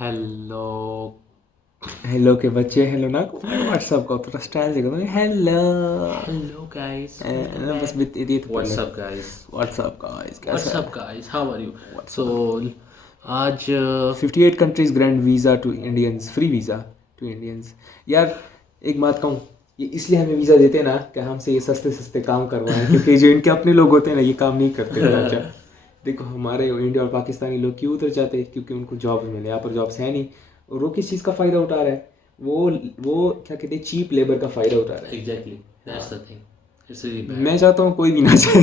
Hello. Hello के बच्चे hello ना व्हाट्सअप का थोड़ा स्टाइल से करो हेलो। हेलो गाइस, वेलकम ना बस बैक। ये तो पढ़ ले। What's up guys. व्हाट्सअप का कैसा व्हाट्स अप है? Guys, how are you? So what's up आज 58 countries grant visa to Indians, free visa to Indians. यार एक बात कहूँ, ये इसलिए हमें वीज़ा देते हैं ना कि हमसे ये सस्ते सस्ते काम करवाएं, क्योंकि जो इनके अपने लोग होते हैं ना ये काम नहीं करते इतना अच्छा। देखो हमारे इंडिया और पाकिस्तानी लोग क्यों उधर जाते हैं? क्योंकि उनको जॉब मिले, यहाँ पर जॉब्स है नहीं। और वो किस चीज़ का फ़ायदा उठा रहा है? वो क्या कहते हैं, चीप लेबर का फ़ायदा उठा रहा है। Exactly that's the thing, it's really मैं बैड। चाहता हूँ कोई भी ना जाए।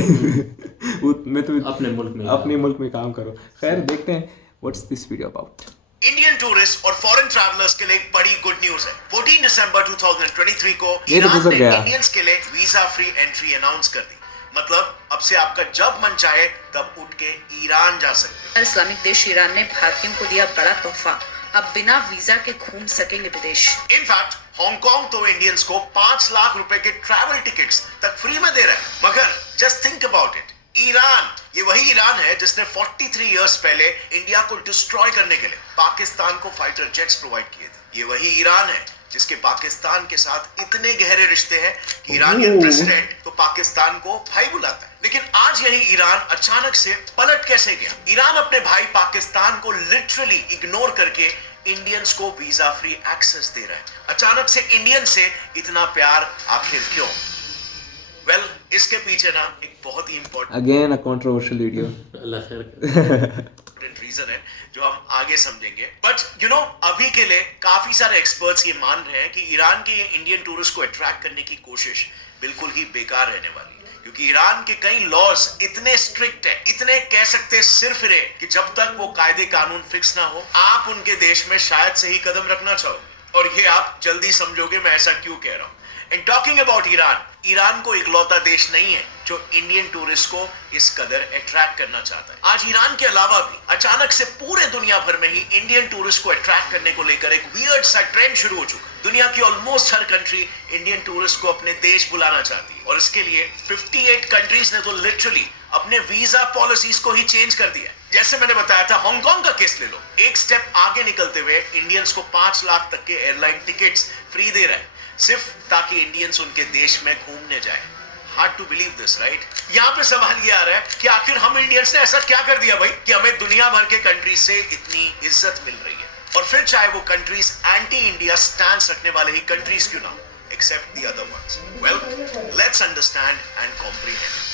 मैं तो अपने मुल्क में ही अपने काम मुल्क में काम करो। खैर देखते हैं what's this video about. Indian tourist और फॉरेन ट्रैवलर्स के लिए एक बड़ी गुड न्यूज है। 14 दिसंबर 2023 को ये तो ईरान गुजर ने गया। इंडियंस के लिए वीजा फ्री एंट्री अनाउंस कर दी। मतलब अब से आपका जब मन चाहे तब उठ के ईरान जा सकते। इस्लामिक देश ईरान ने भारतीयों को दिया बड़ा तोहफा। अब बिना वीजा के घूम सकेंगे विदेश। इनफैक्ट हांगकांग तो इंडियंस को 5 लाख रुपए के ट्रैवल टिकट्स तक फ्री में दे रहा है। मगर just think about it, Iran, ये वही ईरान है जिसने 43 इयर्स पहले इंडिया को डिस्ट्रॉय करने के लिए पाकिस्तान को फाइटर जेट्स प्रोवाइड किए थे। ये वही ईरान है जिसके पाकिस्तान के साथ इतने गहरे रिश्ते हैं कि ईरानियन प्रेसिडेंट तो पाकिस्तान को भाई बुलाता है। लेकिन आज यही ईरान अचानक से पलट कैसे गया? ईरान अपने भाई पाकिस्तान को लिटरली इग्नोर करके इंडियंस को वीजा फ्री एक्सेस दे रहा है। अचानक से इंडियन से इतना प्यार आखिर क्यों? वेल, इसके पीछे ना एक बहुत ही important again a controversial video. अल्लाह खैर करे। रीजन है जो हम आगे समझेंगे। बट यू नो, अभी के लिए काफी सारे एक्सपर्ट्स ये मान रहे हैं कि ईरान के इंडियन टूरिस्ट को अट्रैक्ट करने की कोशिश बिल्कुल ही बेकार रहने वाली है, क्योंकि ईरान के कई लॉज इतने स्ट्रिक्ट है, इतने कह सकते सिरफिरे, कि जब तक वो कायदे कानून फिक्स ना हो आप उनके देश में शायद से ही कदम रखना चाहोगे। और ये आप जल्दी समझोगे मैं ऐसा क्यों कह रहा हूं। And talking about Iran, Iran को इकलौता देश नहीं है जो इंडियन टूरिस्ट को इस कदर अट्रैक्ट करना चाहता है। आज ईरान के अलावा भी अचानक से पूरे दुनिया भर में ही इंडियन टूरिस्ट को अट्रैक्ट करने को लेकर एक वियर्ड सा ट्रेंड शुरू हो चुका है। दुनिया की ऑलमोस्ट हर कंट्री इंडियन टूरिस्ट को अपने देश बुलाना चाहती है, और इसके लिए 58 कंट्रीज ने तो लिटरली अपने वीजा पॉलिसीज को ही चेंज कर दिया है। जैसे मैंने बताया था, हांगकांग का केस ले लो। एक स्टेप आगे निकलते हुए इंडियंस को 5 लाख तक के एयरलाइन टिकट्स फ्री दे रहा है, सिर्फ ताकि इंडियंस उनके देश में घूमने जाए। Hard to believe this, right? यहाँ पे सवाल ये आ रहा है कि आखिर हम इंडियंस ने ऐसा क्या कर दिया भाई कि हमें दुनिया भर के कंट्रीज से इतनी इज्जत मिल रही है, और फिर चाहे वो कंट्रीज एंटी इंडिया स्टैंड रखने वाले ही कंट्रीज क्यों ना हो, except the other ones. Well, let's understand and comprehend.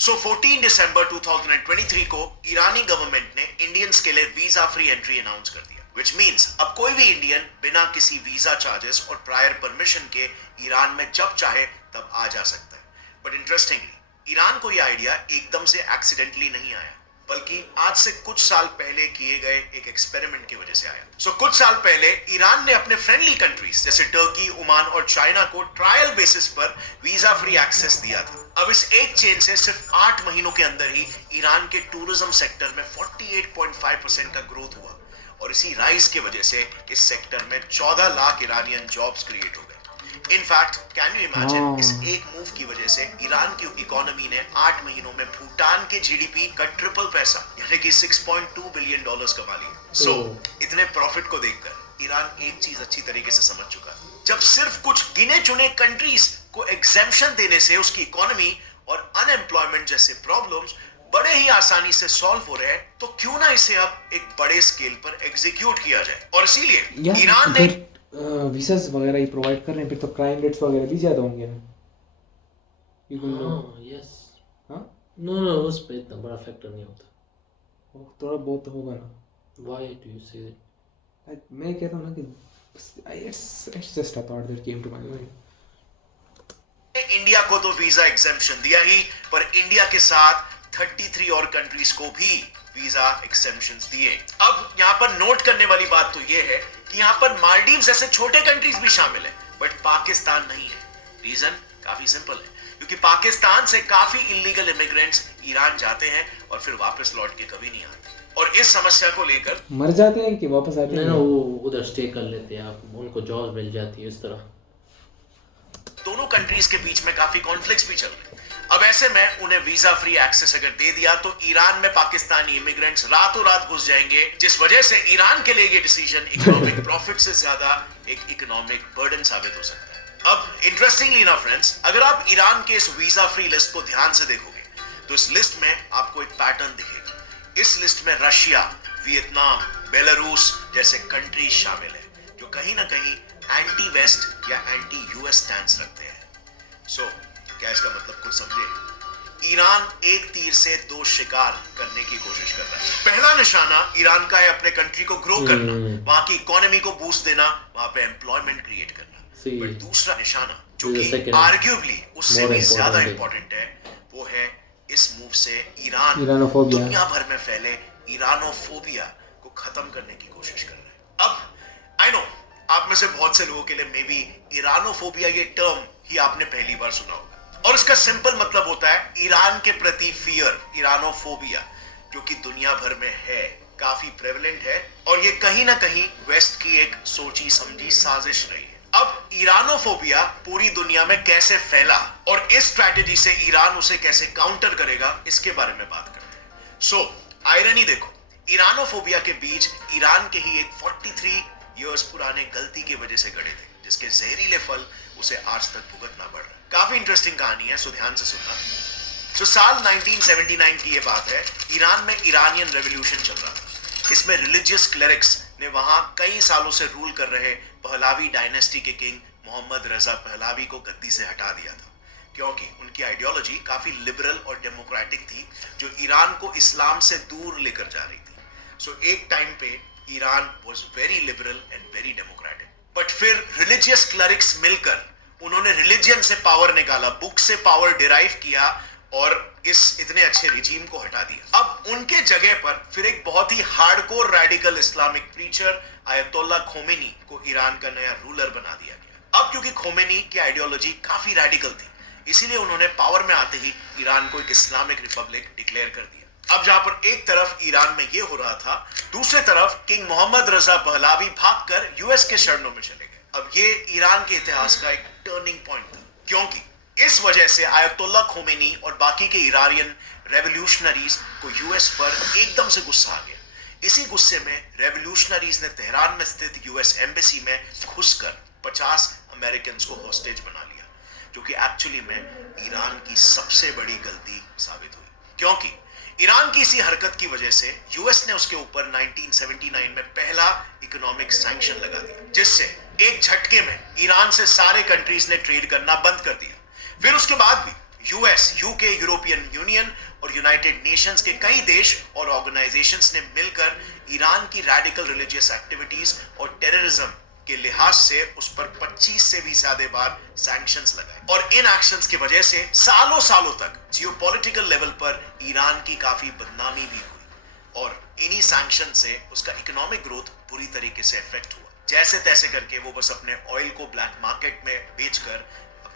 So 14 दिसंबर 2023 को ईरानी गवर्नमेंट ने इंडियंस के लिए वीजा फ्री एंट्री अनाउंस कर दिया, which means अब कोई भी इंडियन बिना किसी वीजा चार्जेस और प्रायर परमिशन के ईरान में जब चाहे तब आ जा सकता है। बट इंटरेस्टिंगली, ईरान को यह आइडिया एकदम से एक्सीडेंटली नहीं आया, बल्कि आज से कुछ साल पहले किए गए एक एक्सपेरिमेंट की वजह से आया। सो कुछ साल पहले ईरान ने अपने फ्रेंडली कंट्रीज जैसे टर्की, ओमान और चाइना को ट्रायल बेसिस पर वीजा फ्री एक्सेस दिया था। अब इस एक चेन से सिर्फ 8 महीनों के अंदर ही ईरान के टूरिज्म सेक्टर में 48.5% का ग्रोथ हुआ, और इसी राइज की वजह से इस सेक्टर में 14 लाख ईरानियन जॉब्स क्रिएट हो गए। इनफैक्ट कैन यू इमेजिन, इस एक मूव की वजह से ईरान की इकोनॉमी ने 8 महीनों में भूटान के जीडीपी का ट्रिपल पैसा यानी कि $6.2 बिलियन कमा लिया। सो इतने प्रॉफिट को देखकर ईरान एक चीज अच्छी तरीके से समझ चुका है, जब सिर्फ कुछ गिने चुने कंट्रीज को एग्जेम्पशन देने से उसकी इकोनॉमी और अनएम्प्लॉयमेंट जैसे प्रॉब्लम्स बड़े ही आसानी से सॉल्व हो रहे हैं, तो क्यों ना इसे अब एक बड़े स्केल पर एग्जीक्यूट किया जाए। और इसीलिए ईरान ने वीज़ास वगैरह ही प्रोवाइड कर रहे हैं, फिर तो क्राइम रेट्स वगैरह भी ज़्यादा होंगे ना। हाँ, यस। हाँ, नो, उस पे इतना बड़ा फैक्टर नहीं होता। थोड़ा बहुत तो होगा ना। Why do you say that? मैं कहता हूँ ना कि it's just a thought that came to my mind. India को तो वीजा एग्जेम्पशन दिया ही, पर इंडिया के साथ 33 और कंट्रीज को भी वीजा एक्सेम्पशंस दिए। अब यहाँ पर नोट करने वाली बात तो ये है कि यहाँ पर मालदीव जैसे छोटे कंट्रीज भी शामिल है, बट पाकिस्तान नहीं है। रीजन काफी सिंपल है, क्योंकि पाकिस्तान से काफी इलीगल इमिग्रेंट्स ईरान जाते हैं और फिर वापस लौट के कभी नहीं आते। और इस समस्या को लेकर मर जाते हैं कि वापस आते हैं? नहीं, वो उधर स्टे कर लेते हैं, आप उनको जॉब मिल जाती है इस तरह। दोनों कंट्रीज के बीच में काफी कॉन्फ्लिक्ट्स भी चल रहे हैं। अब ऐसे में उन्हें वीजा फ्री एक्सेस अगर दे दिया तो ईरान में पाकिस्तानी इमिग्रेंट्स रातों रात घुस जाएंगे, जिस वजह से ईरान के लिए ये डिसीजन इकोनॉमिक प्रॉफिट से ज्यादा एक इकोनॉमिक बर्डन साबित हो सकता है। अब इंटरेस्टिंगली ना फ्रेंड्स, अगर आप ईरान के इस वीजा फ्री लिस्ट को ध्यान से देखोगे तो इस लिस्ट में आपको एक पैटर्न दिखेगा। इस लिस्ट में रशिया, वियतनाम, बेलारूस जैसे कंट्रीज शामिल है जो कहीं ना कहीं एंटी वेस्ट या एंटी यूएस स्टैंड रखते हैं। सो क्या इसका मतलब कुछ समझे? ईरान एक तीर से दो शिकार करने की कोशिश कर रहा है। पहला निशाना ईरान का है अपने कंट्री को ग्रो करना, वहां की इकोनॉमी को बूस्ट देना, वहां पे एम्प्लॉयमेंट क्रिएट करना। बट दूसरा निशाना जो कि आर्ग्यूबली उससे भी ज्यादा इंपॉर्टेंट है, वो है इस मूव से ईरान दुनिया भर में फैले ईरानोफोबिया को खत्म करने की कोशिश कर रहा है। अब आई नो आप में से बहुत से लोगों के लिए मे बी ईरानोफोबिया ये टर्म ही आपने पहली बार सुना होगा, और इसका सिंपल मतलब होता है ईरान के प्रति फियर, ईरानोफोबिया, जो कि दुनिया भर में है, काफी प्रेवलेंट है, और ये कहीं ना कहीं वेस्ट की एक सोची समझी साजिश रही है। अब ईरानोफोबिया पूरी दुनिया में कैसे फैला और इस स्ट्रैटेजी से ईरान उसे कैसे काउंटर करेगा, इसके बारे में बात करते हैं। सो आयरनी देखो, ईरानोफोबिया के बीज ईरान के ही एक 43 इयर्स पुराने गलती की वजह से गड़े थे, जिसके जहरीले फल उसे आज तक भुगतना पड़ रहा है। काफी इंटरेस्टिंग कहानी है, सो ध्यान से सुनना। तो साल 1979 की ये बात है, ईरान में ईरानियन रेवोल्यूशन चल रहा था। इसमें रिलीजियस क्लेरिक्स ने वहां कई सालों से रूल कर रहे पहलावी डायनेस्टी के किंग मोहम्मद रजा पहलावी को गद्दी से हटा दिया था, क्योंकि उनकी आइडियोलॉजी काफी लिबरल और डेमोक्रेटिक थी, जो ईरान को इस्लाम से दूर लेकर जा रही थी। सो एक टाइम पे Iran was very liberal and very democratic, but फिर रिलीजियस क्लरिक्स मिलकर उन्होंने रिलीजन से पावर निकाला, बुक से पावर डिराइव किया और इस इतने अच्छे रिजीम को हटा दिया। अब उनके जगह पर फिर एक बहुत ही hardcore radical Islamic preacher Ayatollah Khomeini को ईरान का नया रूलर बना दिया गया। अब क्योंकि खोमेनी की आइडियोलॉजी काफी रेडिकल थी, इसीलिए उन्होंने पावर में आते ही ईरान को एक इस्लामिक रिपब्लिक डिक्लेयर कर दिया। अब जहां पर एक तरफ ईरान में ये हो रहा था, दूसरी तरफ किंग मोहम्मद रजा पहलावी भागकर यूएस के शरणों में चले गए। अब ये ईरान के इतिहास का एक टर्निंग पॉइंट था, क्योंकि इस वजह से आयतुल्ला खोमेनी और बाकी के ईरानियन रेवोल्यूशनरीज को यूएस पर एकदम से गुस्सा आ गया। इसी गुस्से में रेवोल्यूशनरीज ने तेहरान में स्थित यूएस एम्बेसी में घुसकर 50 अमेरिकन को हॉस्टेज बना लिया, जो कि एक्चुअली में ईरान की सबसे बड़ी गलती साबित हुई, क्योंकि ईरान की इसी हरकत की वजह से यूएस ने उसके ऊपर 1979 में पहला इकोनॉमिक सैंक्शन लगा दिया, जिससे एक झटके में ईरान से सारे कंट्रीज ने ट्रेड करना बंद कर दिया। फिर उसके बाद भी यूएस, यूके, यूरोपियन यूनियन और यूनाइटेड नेशंस के कई देश और ऑर्गेनाइजेशंस ने मिलकर ईरान की रेडिकल रिलीजियस एक्टिविटीज और टेररिज्म के लिहाज से उस पर 25 से भी ज्यादा बार सैंक्शंस लगाए, और इन एक्शंस की वजह से सालों सालों तक जियोपॉलिटिकल लेवल पर ईरान की काफी बदनामी भी हुई, और इन्हीं सैंक्शन से उसका इकोनॉमिक ग्रोथ बुरी तरीके से इफेक्ट हुआ। जैसे तैसे करके वो बस अपने ऑयल को ब्लैक मार्केट में बेचकर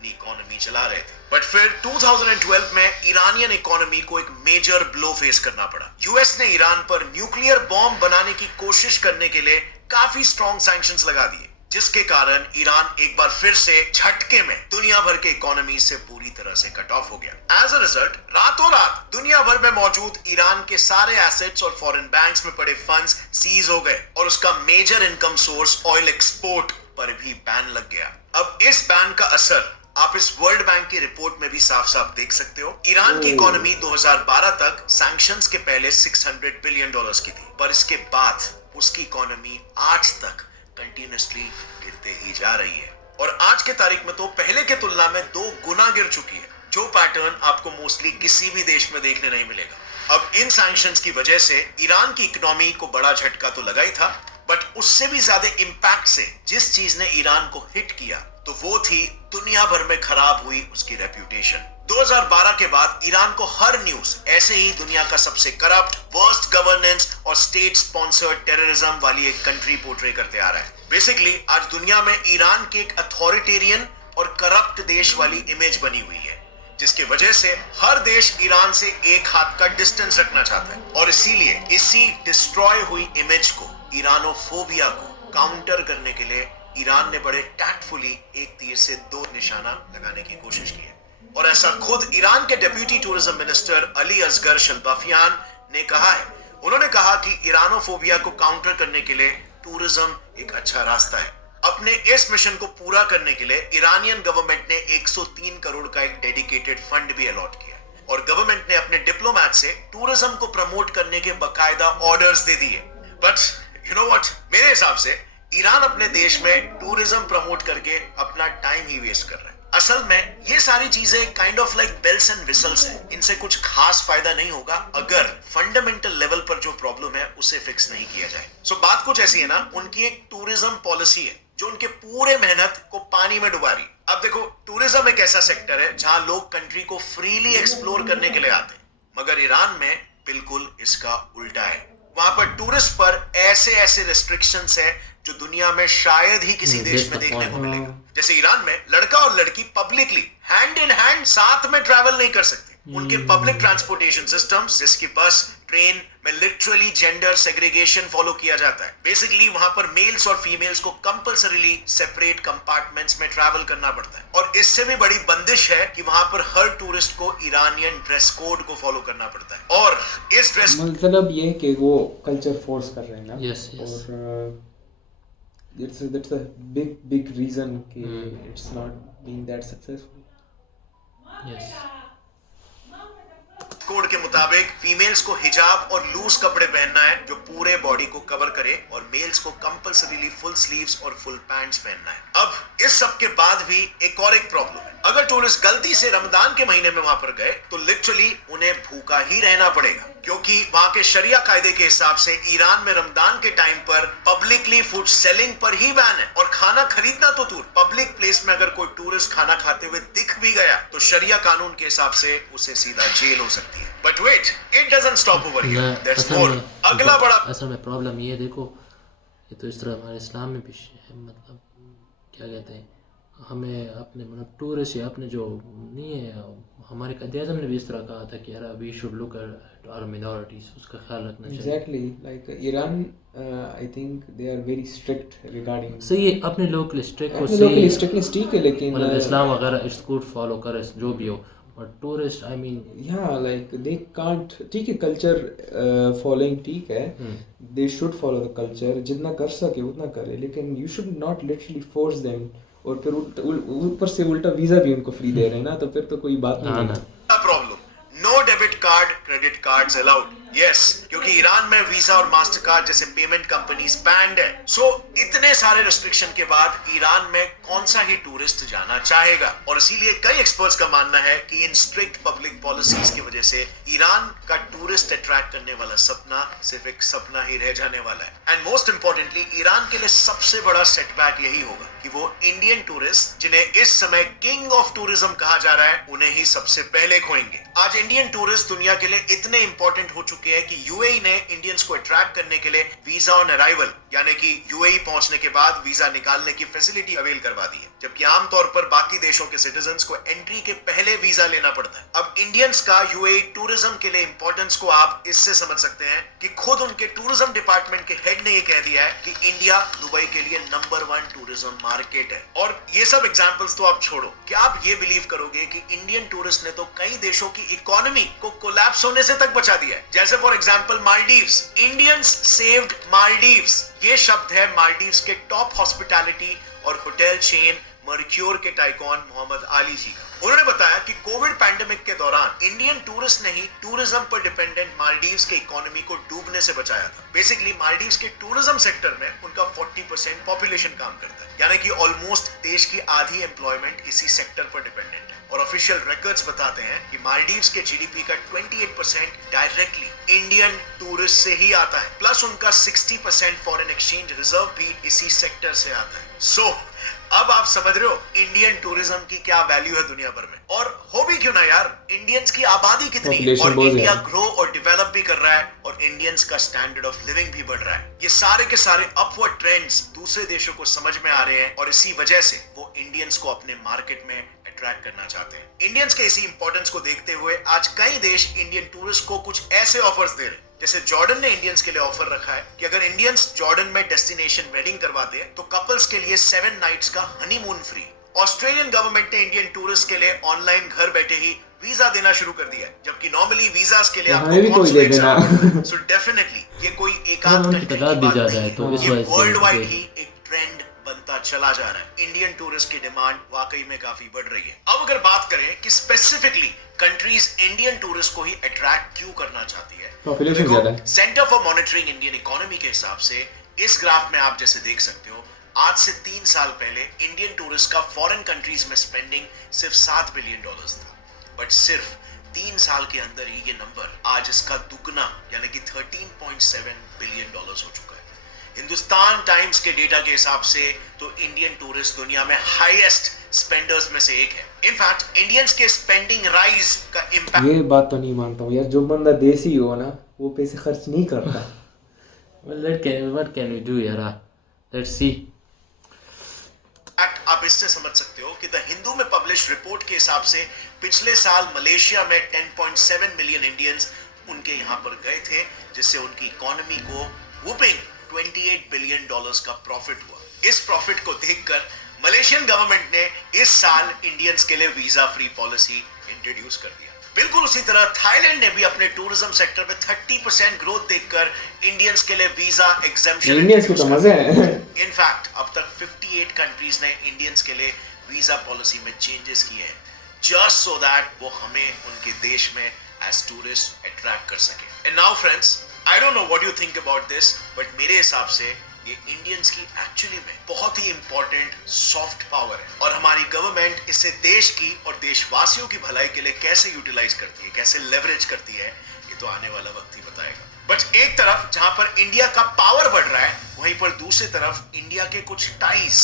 इकोनॉमी चला रहे थे। बट फिर 2012 में ईरानियन इकोनॉमी को एक मेजर ब्लो फेस करना पड़ा। यूएस ने ईरान पर न्यूक्लियर बॉम्ब बनाने की कोशिश करने के लिए काफी स्ट्रॉन्ग सैंक्शंस लगा दिए, जिसके कारण ईरान एक बार फिर से झटके में दुनिया भर के इकोनॉमी से पूरी तरह से कट ऑफ हो गया। एज अ रिजल्ट रातों रात दुनिया भर में मौजूद ईरान के सारे एसेट्स और फॉरेन बैंक्स में पड़े फंड्स सीज हो गए, और उसका major income source oil export पर भी बैन लग गया। अब इस बैन का असर आप इस वर्ल्ड बैंक की रिपोर्ट में भी साफ साफ देख सकते हो। ईरान की इकोनॉमी 2012 तक सैंक्शंस के पहले $600 बिलियन की थी, पर इसके बाद उसकी इकोनॉमी आज तक कंटिन्यूअसली गिरते ही जा रही है, और आज के तारीख में तो पहले के तुलना में 2 गुना गिर चुकी है, जो पैटर्न आपको मोस्टली किसी भी देश में देखने नहीं मिलेगा। अब इन सैंक्शंस की वजह से ईरान की इकोनॉमी को बड़ा झटका तो लगा ही था, बट उससे भी ज्यादा इंपैक्ट से जिस चीज ने ईरान को हिट किया तो वो थी दुनिया भर में खराब हुई उसकी रेप्यूटेशन। 2012 के बाद ईरान को हर न्यूज ऐसे ही दुनिया का सबसे करप्ट, वर्स्ट गवर्नेंस और स्टेट स्पॉन्सर्ड टेररिज्म वाली एक कंट्री पोर्ट्रे करते आ रहा है। बेसिकली आज दुनिया में ईरान की एक अथॉरिटेरियन और करप्ट देश वाली इमेज बनी हुई है, जिसकी वजह से हर देश ईरान से एक हाथ का डिस्टेंस रखना चाहता है, और इसीलिए इसी डिस्ट्रॉय हुई इमेज को, ईरानोफोबिया को काउंटर करने के लिए ईरान ने बड़े टैक्टफुली एक तीर से 2 निशाना लगाने की कोशिश की है। और ऐसा खुद ईरान के deputy tourism minister Ali Asghar Shalbafian ने कहा है। उन्होंने कहा कि ईरानोफोबिया को काउंटर करने के लिए टूरिज्म एक अच्छा रास्ता है। अपने इस मिशन को पूरा करने के लिए ईरानियन गवर्नमेंट ने 103 करोड़ का एक डेडिकेटेड फंड भी अलॉट किया और गवर्नमेंट ने अपने डिप्लोमैट से टूरिज्म को प्रमोट करने के बकायदा ऑर्डर्स दे दिए। बट यू नो व्हाट, मेरे हिसाब से ईरान अपने देश में टूरिज्म प्रमोट करके अपना टाइम ही वेस्ट कर रहा है। असल में ये सारी चीजें kind of like bells and whistles हैं। इनसे कुछ खास फायदा नहीं होगा अगर फंडामेंटल लेवल पर जो प्रॉब्लम है उसे फिक्स नहीं किया जाए। सो बात कुछ ऐसी है ना, उनकी एक टूरिज्म पॉलिसी है जो उनके पूरे मेहनत को पानी में डुबा रही। अब देखो, टूरिज्म एक ऐसा सेक्टर है जहां लोग कंट्री को फ्रीली एक्सप्लोर करने के लिए आते हैं, मगर ईरान में बिल्कुल इसका उल्टा है। वहां पर टूरिस्ट पर ऐसे रिस्ट्रिक्शंस है जो दुनिया में शायद ही किसी देश में देखने को मिलेगा। जैसे ईरान में लड़का और लड़की पब्लिकली हैंड इन हैंड साथ में ट्रैवल नहीं कर सकते। उनके पब्लिक ट्रांसपोर्टेशन सिस्टम्स जैसे बस, ट्रेन में लिटरली जेंडर सेग्रीगेशन फॉलो किया जाता है। बेसिकली वहां पर मेल्स और फीमेल्स को कंपल्सरीली सेपरेट कंपार्टमेंट्स में ट्रैवल करना पड़ता है और इससे भी बड़ी बंदिश है कि वहां पर हर टूरिस्ट को ईरानियन ड्रेस कोड को फॉलो करना पड़ता है और इस ड्रेस मतलब ये है कि वो कल्चर फोर्स कर रहे हैं ना। Yes, yes. और that's a big reason कि it's not being that successful. Yes. Code के मुताबिक फीमेल्स को हिजाब और लूज कपड़े पहनना है जो पूरे बॉडी को कवर करे और मेल्स को कंपल्सरीली फुल स्लीव्स और फुल पैंट्स पहनना है। अब इस सब के बाद भी एक प्रॉब्लम है। अगर टूरिस्ट गलती से रमजान के महीने में वहां पर गए तो लिटरली उन्हें भूखा ही रहना पड़ेगा, क्योंकि वहां के शरिया कायदे के हिसाब से ईरान में रमजान के टाइम पर पब्लिकली फूड सेलिंग पर ही बैन है और खाना खरीदना तो दूर, पब्लिक प्लेस में अगर कोई टूरिस्ट खाना खाते हुए दिख भी गया तो शरिया कानून के हिसाब से उसे सीधा जेल हो सकती है। But wait, it doesn't stop over here, there's more. अगला बड़ा असल में प्रॉब्लम ये देखो, ये तो इस तरह हमारे इस्लाम में भी है, मतलब क्या कहते हैं, हमें अपने मतलब टूरिस्ट या अपने जो नहीं है, हमारे कायदे-ए-आज़म ने भी इस तरह कहा था कि यार we should look at our minorities, उसका ख्याल रखना चाहिए। Exactly, like Iran, I think they are very strict regarding. सही है, अपने लोग के लिए स्ट्रिक्ट हो, अपने लोग के सही लिए है, strictness ठीक है, लेकिन मतलब इस्लाम वगैरह इट्स गुड फॉलो करे जो भी हो, but tourist I mean yeah, like they can't, ठीक है culture following ठीक है, they should follow the culture, जितना कर सके उतना करे, लेकिन you should not literally force them और फिर ऊपर से उल्टा वीज़ा भी उनको फ्री दे रहे हैं ना, तो फिर तो कोई बात नहीं है। Problem, no debit card, credit cards allowed. Yes, क्योंकि ईरान में वीजा और मास्टर कार्ड जैसे पेमेंट कंपनीज बैंड है। सो इतने सारे रिस्ट्रिक्शन के बाद ईरान में कौन सा ही टूरिस्ट जाना चाहेगा, और इसीलिए कई एक्सपर्ट्स का मानना है कि इन स्ट्रिक्ट पब्लिक पॉलिसीज की वजह से ईरान का टूरिस्ट अट्रैक्ट करने वाला सपना सिर्फ एक सपना ही रह जाने वाला है। एंड मोस्ट इंपॉर्टेंटली ईरान के लिए सबसे बड़ा सेटबैक यही होगा कि वो इंडियन टूरिस्ट, जिन्हें इस समय किंग ऑफ टूरिज्म कहा जा रहा है, उन्हें ही सबसे पहले खोएंगे। आज इंडियन टूरिस्ट दुनिया के लिए इतने इंपॉर्टेंट हो चुके हैं कि यूएई ने इंडियंस को अट्रैक्ट करने के लिए वीजा ऑन अराइवल यानी कि यूएई पहुंचने के बाद वीजा निकालने की फैसिलिटी अवेल करवा दी है, जबकि आमतौर पर बाकी देशों के सिटीजन्स को एंट्री के पहले वीजा लेना पड़ता है। अब इंडियंस का यूएई टूरिज्म के लिए इंपॉर्टेंस को आप इससे समझ सकते हैं कि खुद उनके टूरिज्म डिपार्टमेंट के हेड ने ये कह दिया है कि इंडिया दुबई के लिए नंबर 1 टूरिज्म मार्केट है। और ये सब एग्जांपल्स तो आप छोड़ो, क्या आप ये बिलीव करोगे कि इंडियन टूरिस्ट ने तो कई देशों की इकोनॉमी को कोलैप्स होने से तक बचा दिया है। जैसे for example Maldives, Indians saved Maldives. ये शब्द है मालदीव्स के टॉप हॉस्पिटैलिटी और होटल चेन मर्क्योर के टाइकॉन मोहम्मद आली जी का। उन्होंने बताया कि कोविड पैंडेमिक के दौरान इंडियन टूरिस्ट ने ही टूरिज्म पर डिपेंडेंट मालदीव्स के इकोनॉमी को डूबने से बचाया था। बेसिकली मालदीव्स के टूरिज्म सेक्टर में उनका 40% पॉपुलेशन काम करता है, यानी कि ऑलमोस्ट देश की आधी एम्प्लॉयमेंट इसी सेक्टर पर डिपेंडेंट है। और ऑफिशियल रिकॉर्ड्स बताते हैं कि मालदीव्स के जीडीपी का 28% डायरेक्टली इंडियन टूरिस्ट से ही आता है, प्लस उनका 60% फॉरेन एक्सचेंज रिजर्व भी इसी सेक्टर से आता है। सो अब आप समझ रहे हो इंडियन टूरिज्म की क्या वैल्यू है दुनिया भर में। और हो भी क्यों ना यार, इंडियंस की आबादी कितनी है और इंडिया ग्रो और डेवलप भी कर रहा है और इंडियंस का स्टैंडर्ड ऑफ लिविंग भी बढ़ रहा है। ये सारे के सारे अपवर्ड ट्रेंड्स दूसरे देशों को समझ में आ रहे हैं और इसी वजह से वो इंडियंस को अपने मार्केट में अट्रैक्ट करना चाहते हैं। इंडियंस के इसी इंपॉर्टेंस को देखते हुए आज कई देश इंडियन टूरिस्ट को कुछ ऐसे ऑफर्स दे रहे हैं। जैसे जॉर्डन ने इंडियंस के लिए ऑफर रखा है कि अगर इंडियंस जॉर्डन में डेस्टिनेशन वेडिंग करवाते हैं तो कपल्स के लिए 7 नाइट्स का हनीमून फ्री। ऑस्ट्रेलियन गवर्नमेंट ने इंडियन टूरिस्ट के लिए ऑनलाइन घर बैठे ही वीजा देना शुरू कर दिया है, जबकि नॉर्मली वीजास के लिए हमें भी आपको कोई दे कॉन्सुलेट्स देना। आना पड़ता है। सो डेफिनेटली ये कोई एकांत उनकी कंट्री की तादाद भी बात ज्यादा नहीं है, तो इस ये वजह से वर्ल्ड वाइड ये- ही एक ट्रेंड बनता चला जा रहा है। इंडियन टूरिस्ट की डिमांड वाकई में काफी बढ़ रही है। अब अगर बात करें कि स्पेसिफिकली कंट्रीज इंडियन टूरिस्ट को ही अट्रैक्ट क्यों करना चाहती है, Population देखो, ज्यादा है। Centre for monitoring Indian economy के हिसाब से इस ग्राफ में आप जैसे देख सकते हो, आज से 3 साल पहले इंडियन टूरिस्ट का फॉरेन कंट्रीज में स्पेंडिंग सिर्फ $7 बिलियन था, बट सिर्फ 3 साल के अंदर ही ये नंबर आज इसका दुगना यानी कि $13.7 बिलियन हो चुका है। हिंदुस्तान टाइम्स के डेटा के हिसाब से तो इंडियन टूरिस्ट दुनिया में हाईएस्ट स्पेंडर्स में से एक है। इनफैक्ट इंडियंस के स्पेंडिंग राइज का इम्पैक्ट ये बात तो नहीं मानता हूँ यार, जो बंदा देसी हो ना वो पैसे खर्च नहीं करता। Well, what can we do, यार? Let's see. आप इससे समझ सकते हो कि द हिंदू में पब्लिश रिपोर्ट के हिसाब से पिछले साल मलेशिया में 10.7 मिलियन इंडियंस उनके यहां पर गए थे, जिससे उनकी इकोनॉमी को वुपिंग $28 बिलियन का प्रॉफिट हुआ। इस प्रॉफिट को देखकर मलेशियन गवर्नमेंट ने इस साल इंडियंस के लिए वीजा फ्री पॉलिसी इंट्रोड्यूस कर दिया। बिल्कुल उसी तरह थाईलैंड ने भी अपने टूरिज्म सेक्टर में 30% ग्रोथ देखकर इंडियंस के लिए वीजा एग्जेम्पशन इंडियंस को तो मजे हैं। इनफैक्ट अब तक 58 कंट्रीज ने इंडियंस के लिए वीजा पॉलिसी में चेंजेस किए हैं, जस्ट सो दैट वो हमें उनके देश में एज टूरिस्ट अट्रैक्ट कर सके। And now friends, I don't know what you think about this, but मेरे हिसाब से ये इंडियंस की एक्चुअली में बहुत ही इंपॉर्टेंट सॉफ्ट पावर है, और हमारी गवर्नमेंट इसे देश की और देशवासियों की भलाई के लिए कैसे यूटिलाइज करती है, कैसे लेवरेज करती है, ये तो आने वाला वक्त ही बताएगा। बट एक तरफ जहां पर इंडिया का पावर बढ़ रहा है, वहीं पर दूसरी तरफ इंडिया के कुछ टाइज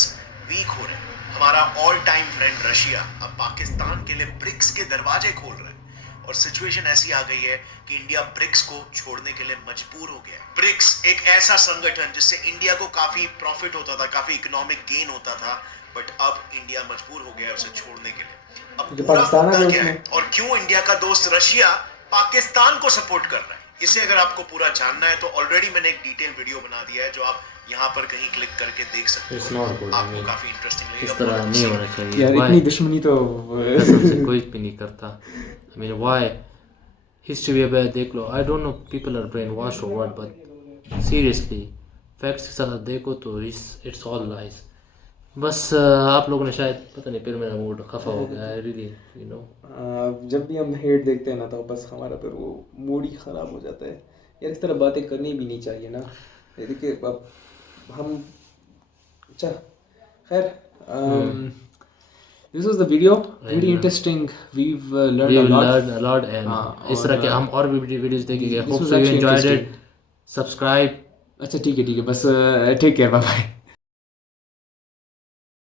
वीक हो रहे हैं। हमारा ऑल टाइम फ्रेंड रशिया अब पाकिस्तान के लिए ब्रिक्स के दरवाजे खोल रहा है, और सिचुएशन ऐसी आ गई है कि इंडिया ब्रिक्स को छोड़ने के लिए मजबूर हो गया है। ब्रिक्स एक ऐसा संगठन जिससे इंडिया को काफी प्रॉफिट होता था, काफी इकोनॉमिक गेन होता था, बट अब इंडिया मजबूर हो गया है उसे छोड़ने के लिए। अब जो पूरा पाकिस्तान मुद्दा है क्या है उसमें। और क्यों इंडिया का दोस्त रशिया पाकिस्तान को सपोर्ट कर रहा है, इसे अगर आपको पूरा जानना है तो ऑलरेडी मैंने एक डिटेल वीडियो बना दिया है, जो आप यहाँ पर कहीं क्लिक करके देख सकते It's हो। not good, I आपको mean, काफी इंटरेस्टिंग इस लगेगा। तरह नहीं होना चाहिए। यार Why? इतनी दुश्मनी तो कसम से कोई भी नहीं करता। I mean, why? हिस्ट्री भी देख लो। I don't know people are brain wash और व्हाट, बट सीरियसली फैक्ट्स के साथ देखो तो इट्स ऑल लाइज। बस आप लोगों ने शायद पता नहीं, फिर मेरा मूड खफा हो गया है रियली, यू नो। जब भी हम हेट देखते हैं ना तो बस हमारा फिर वो मूड ही ख़राब हो जाता है यार। इस तरह बातें करनी भी नहीं चाहिए ना। ये देखिए अब हम अच्छा खैर this was the video, very interesting, we've learn a lot and इस तरह के हम और भी वीडियोस देखेंगे। this hope was so you actually enjoyed it. interesting. Subscribe. अच्छा ठीक है बस टेक केयर, बाय बाय।